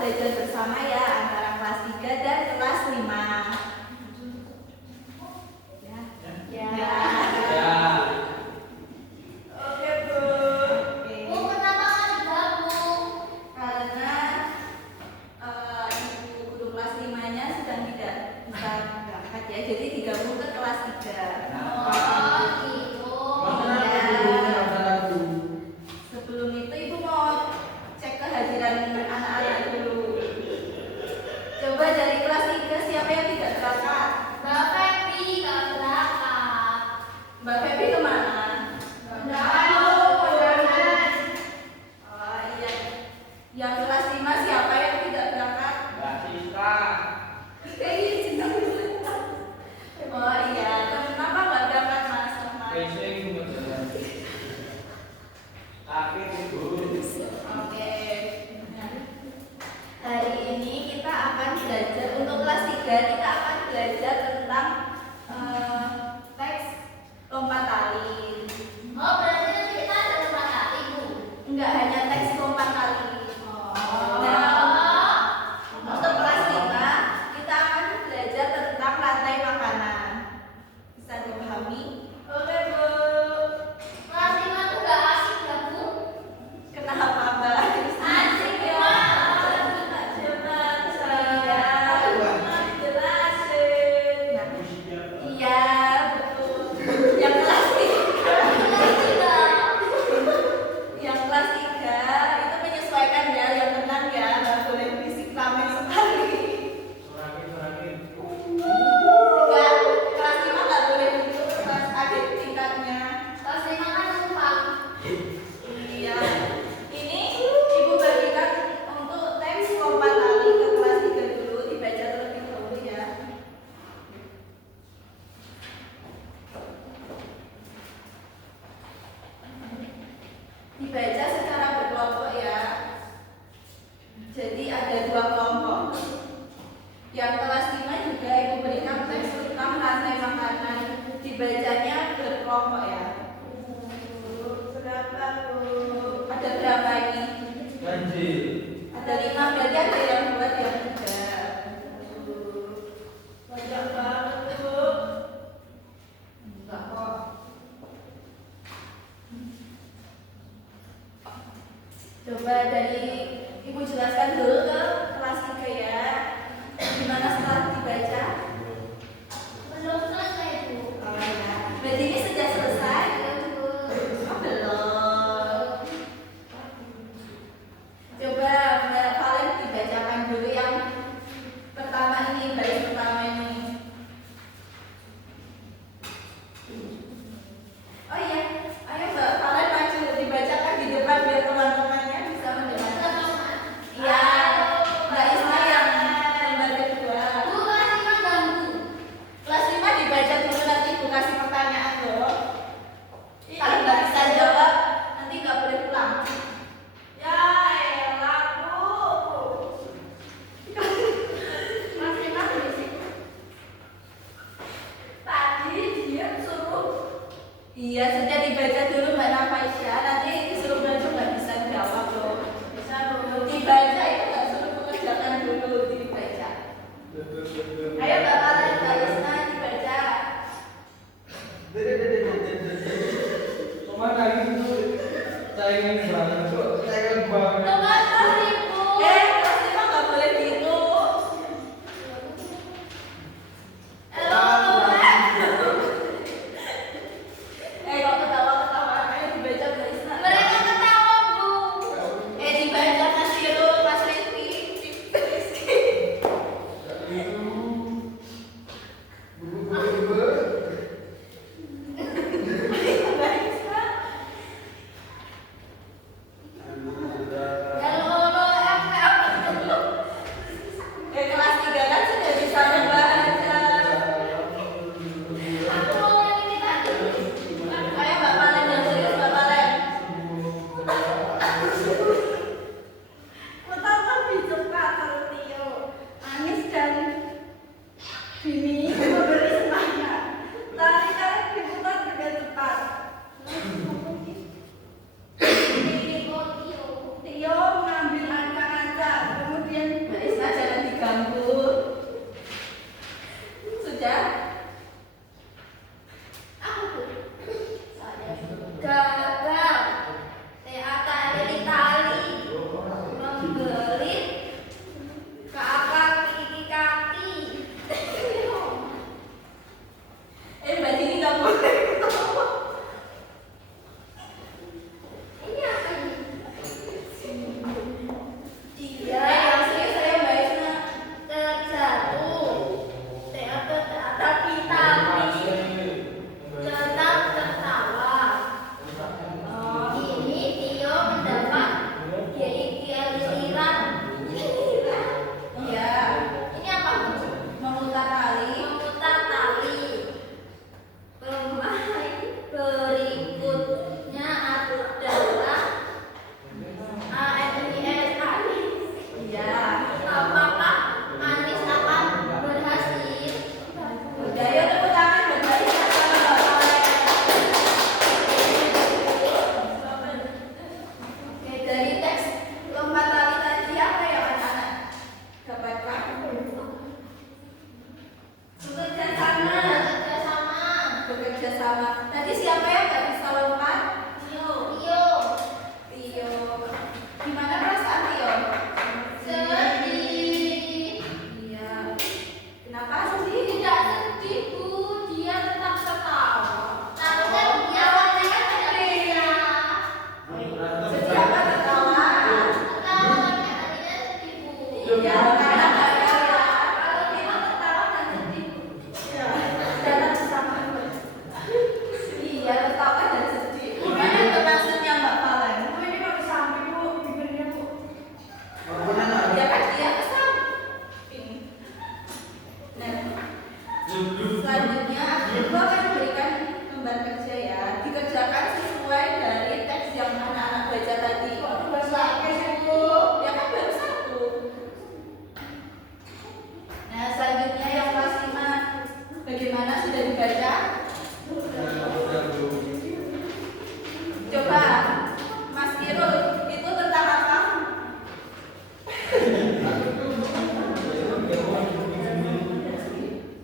belajar bersama ya antara kelas 3 dan kelas 5. Ya. Ya. Ya. Oke, Bu. Bu, kenapa nggak digabung? Karena ibu guru kelas 5-nya sedang tidak bisa berangkat ya, jadi digabung ke kelas 3. Oh, gitu. Sebelum itu ibu mau cek kehadiran anak-anak dulu. Coba dari kelas 3 siapa yang tidak berangkat? Mbak Feby nggak berangkat. Mbak Feby kemana? Berangkat. Oh iya. Yang kelas 5 siapa yang tidak berangkat? Mbak Siska. Oh iya. Kenapa nggak berangkat Mas Rahman? Racing kebetulan. Sakit Ibu. Oke. Hari ini kita akan belajar untuk kelas 3 kita akan belajar tentang teks lompat tali. Oh, berarti nanti kita ada lompat tali, Bu. Enggak hanya teks lompat tali. Oh. Nah, untuk kelas 5 kita akan belajar tentang rantai makanan. Bisa dipahami? Oke, Bu. Kelas 5 tuh nggak asik ya, Bu? Kenapa, Mbak? Asik ya. Coba saya jelasin. Nah, iya, betul. Yang kelas 3. Yang kelas 3 itu menyesuaikan ya, yang tenang ya, nggak boleh berisik rame sekali. Sorakin. Enggak, kelas 5 nggak boleh gitu, kelas adik tingkatnya. Kelas 5 kan numpang. Iya. Ini Ibu bagikan untuk teks lompat tali ke kelas 3 dulu, dibaca terlebih dahulu ya. Dibaca secara berkelompok ya. Jadi ada 2 kelompok. Yang kelas 5 juga Ibu berikan teks tentang rantai makanan. Dibacanya berkelompok ya. Berapa, Bu? Ada berapa ini? Ganjil. Ada 5, berarti ada yang 2, yang 3. Banyak banget, Bu. Enggak kok. Coba dari Ibu jelaskan dulu ke kelas 3 ya. Gimana setelah dibaca? Belum selesai, Bu. Oh ya. Berarti ini sudah selesai? Belum, Bu. Oh, belum. Coba Mbak Valen dibacakan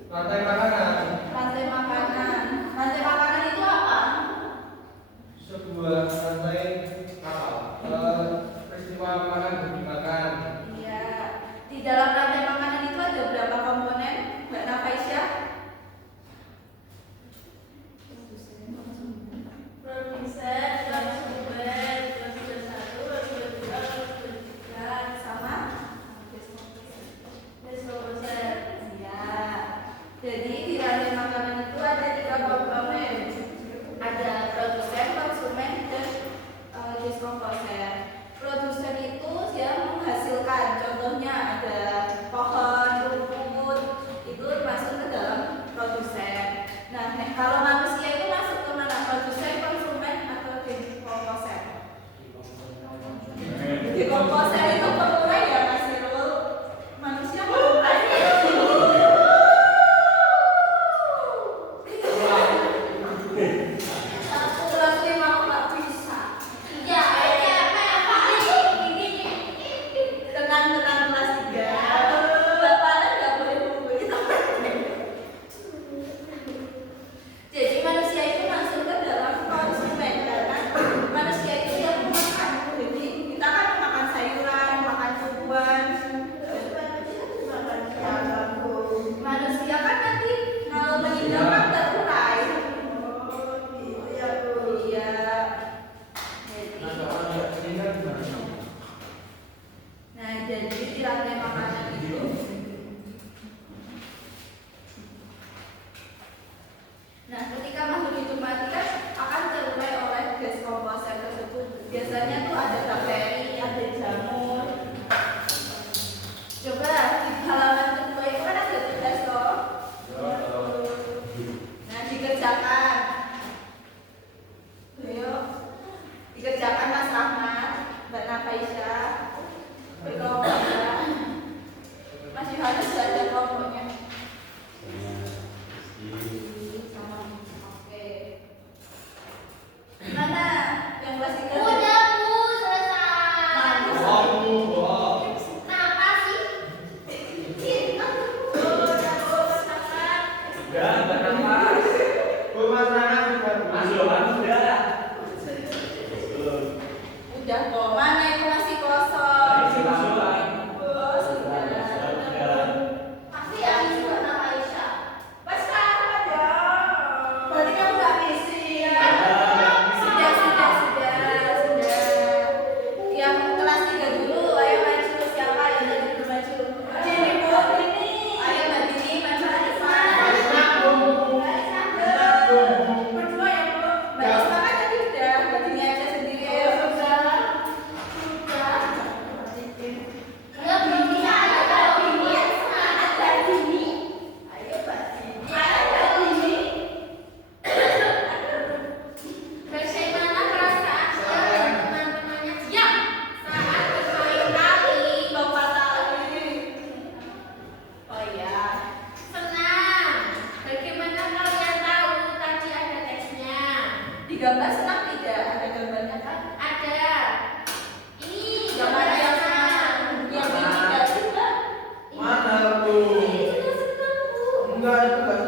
Lantai makanan. Rantai makanan. Rantai makanan itu apa? Sebuah lantai kapal. Peristiwa makanan dimakan. Iya. Di dalam rantai makanan itu ada berapa komponen, Mbak Nafaisya? Produsen, konsumen, produsen satu, produsen dua, produsen tiga, sama produsen. Ya. Jadi di rantai makanan itu ada 3 komponen. Ada produsen, konsumen, dan diskomposer. Produsen itu dia menghasilkan, contohnya ada pohon, rumput, itu masuk ke dalam produsen. Nah, kalau manusia itu masuk ke mana? Produsen, konsumen, atau diskomposer? Diskomposer itu pengurai ya, Mas Irul? Manusia pengurai. Kelas 5 nggak bisa. Iya, Tenang kelas 3. Bapaknya nggak boleh hubungi sama. Jadi manusia itu masuk ke dalam konsumen karena manusia itu yang memakan. Jadi kita kan makan sayuran, makan tumbuhan. Manusia kan nanti kalau meninggal kan terurai. Iya. Nah, jadi di rantai makanan itu ketika makhluk hidup mati kan akan terurai oleh gas komposer tersebut. Biasanya tuh ada bakteri, ada jamur. Coba di halaman kedua itu kan ada tugas loh. Nah, dikerjakan. Ayo, dikerjakan Mas Ahmad, Mbak Nafaisya, berkelompok ya. Mas Yohanes sudah ada kelompoknya. Oke. Mana yang kelas 3? udah Bu, selesai. Kenapa sih? Udah kok, mana yang masih kosong? Oh, sudah. Pasti ya, ini buat Napa Aisyah. Mas Ahmad ya. Berarti kamu nggak ngisi ya? Sudah. Yang kelas 3 dulu, ayo maju. Siapa yang tadi belum maju? Jadi Bu, ini. Ayo Mbak Dini, maju ke depan. Berdua ya Bu. Mbak Isma kan tadi udah, Mbak Dini aja sendiri. Ayo sudah. Ya, belum bisa ada ini. Ada ini. Ayo Mbak Dini. Ada ini. Bagaimana perasaan teman-temannya siap saat bermain tali? Bapak tali. Oh iya. Senang. Bagaimana kalian tahu tadi ada tesnya? Di gambar senang tidak? Ada gambarnya kan? Ada. Ini Yang mana yang senang? Yang ini tidak sih Mbak? Ini juga senang Bu.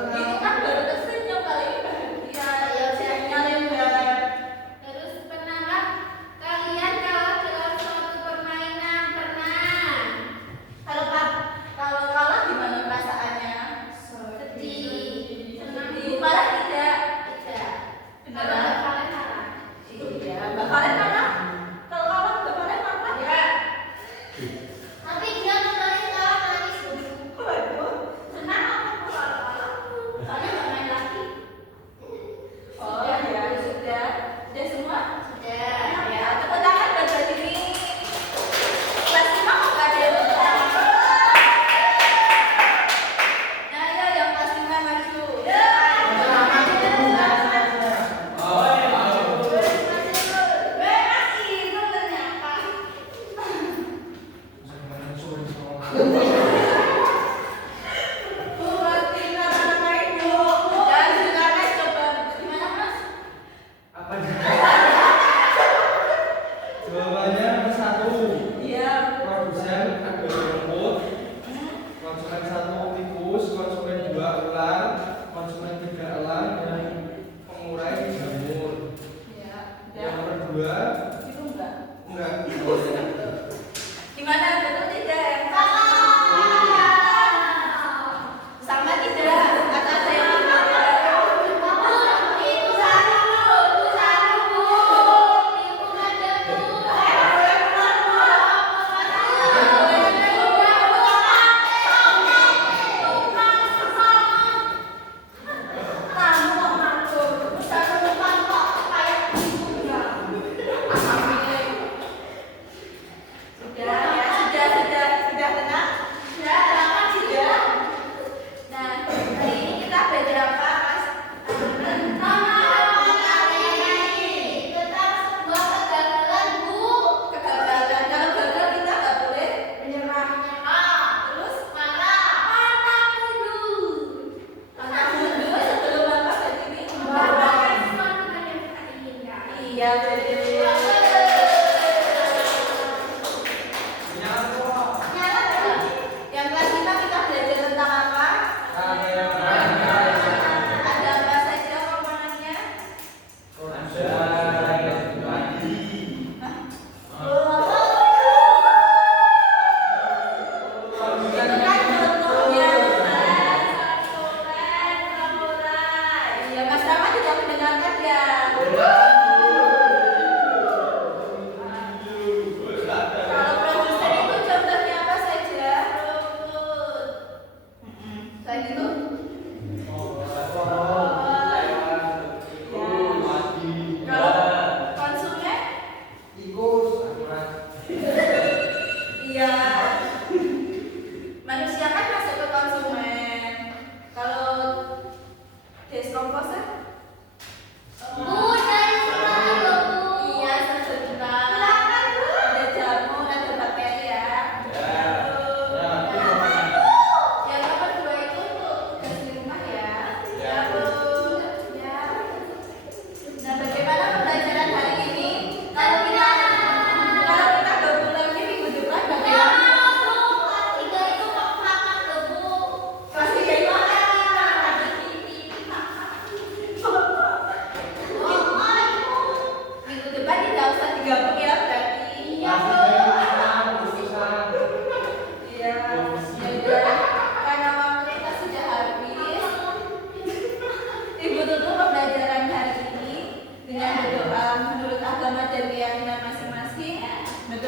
Itu kan baru tersenyum, kali ini bahagia. Ya, sayangnya lebar. Terus pernah nggak kalian kalau dalam suatu permainan pernah Kalau kalah gimana perasaannya? sedih, senang? Sedih. Malah tidak. Tidak. Benar. Kalau kalian marah? Iya. Mbak Kalen mana? Kalau kalah Mbak Kalen mana? Ya. Tapi dia kemarin kalah nangis dulu. Waduh. Senang apa kalau kalah? Soalnya nggak main lagi. Oh ya, sudah. Sudah semua? Sudah. Ya, tepuk tangan buat Mbak Dini. Kelas 5 kok nggak ada yang tepuk tangan? Nah, ayo yang kelas 5 maju. Masih, belum ternyata. Buat kita anak-anak itu. Dan silakan coba. Gimana Mas? Jawabannya 1. Iya. Produsen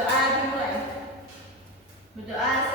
Berdoa dimulai. Berdoa